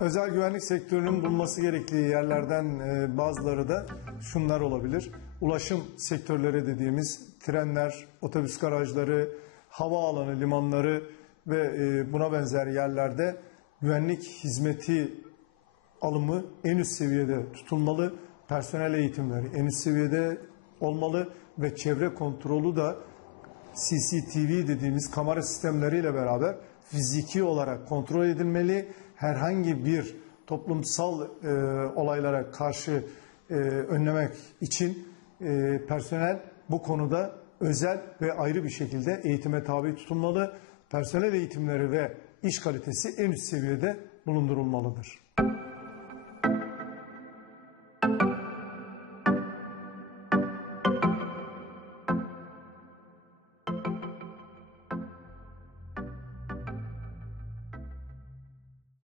Özel güvenlik sektörünün bulunması gerektiği yerlerden e, bazıları da şunlar olabilir. Ulaşım sektörleri dediğimiz trenler, otobüs garajları, havaalanı, limanları ve e, buna benzer yerlerde güvenlik hizmeti alımı en üst seviyede tutulmalı. Personel eğitimleri en üst seviyede olmalı ve çevre kontrolü da CCTV dediğimiz kamera sistemleriyle beraber fiziki olarak kontrol edilmeli. Herhangi bir toplumsal e, olaylara karşı e, önlemek için e, personel bu konuda özel ve ayrı bir şekilde eğitime tabi tutulmalı. Personel eğitimleri ve iş kalitesi en üst seviyede bulundurulmalıdır.